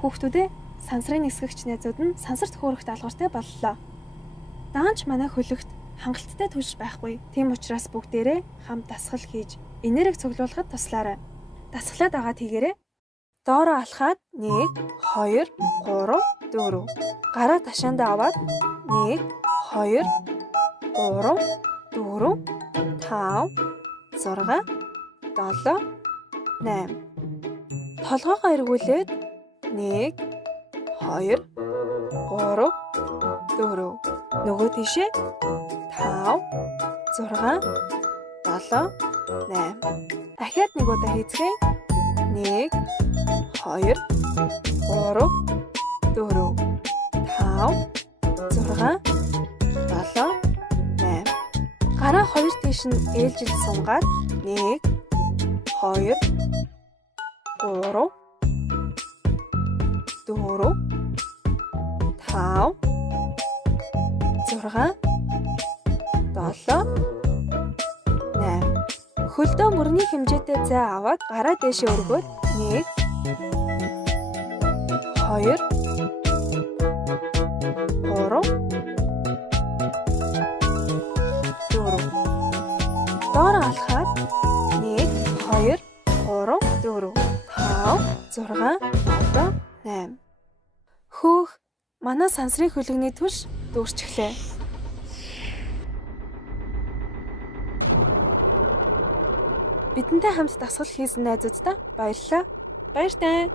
Хүүхдүүдээ сансрын нисгэгч найзууд нь сансарт хөөрөх даалгавартай боллоо. Даанч манай хөлөгт хангалттай түлш байхгүй. Тийм учраас бүгдээрээ хамт дасгал хийж энерги цуглуулахад туслаарай. Дасгалаад байгаа тэгээрээ доороо алхаад 1 2 3 4 гараа ташаандаа аваад 1 2 3 4 5 6 7 8 толгоогоо эргүүлээд 1 2 3 4 нөгөө тийшээ 5 6 7 8 ахиад нэг удаа хийцгээе 1 2 3 4 5 6 7 8 гараа хоёр тийш нь ээлжид сунгаад 1 2 3 4 5 6 7 8 хөлдөө мөрний хэмжээтэй зай аваад гараа дээшээ өргөөд 1 2 3 4 доороо алхаад 1 2 3 4 5 6 7 8 хөөх манай сансрын хөлөгний түлш дүүрчихлээ. Бидэнтэй хамт дасгал хийсэн найзуудаа баярлалаа. Баяртай.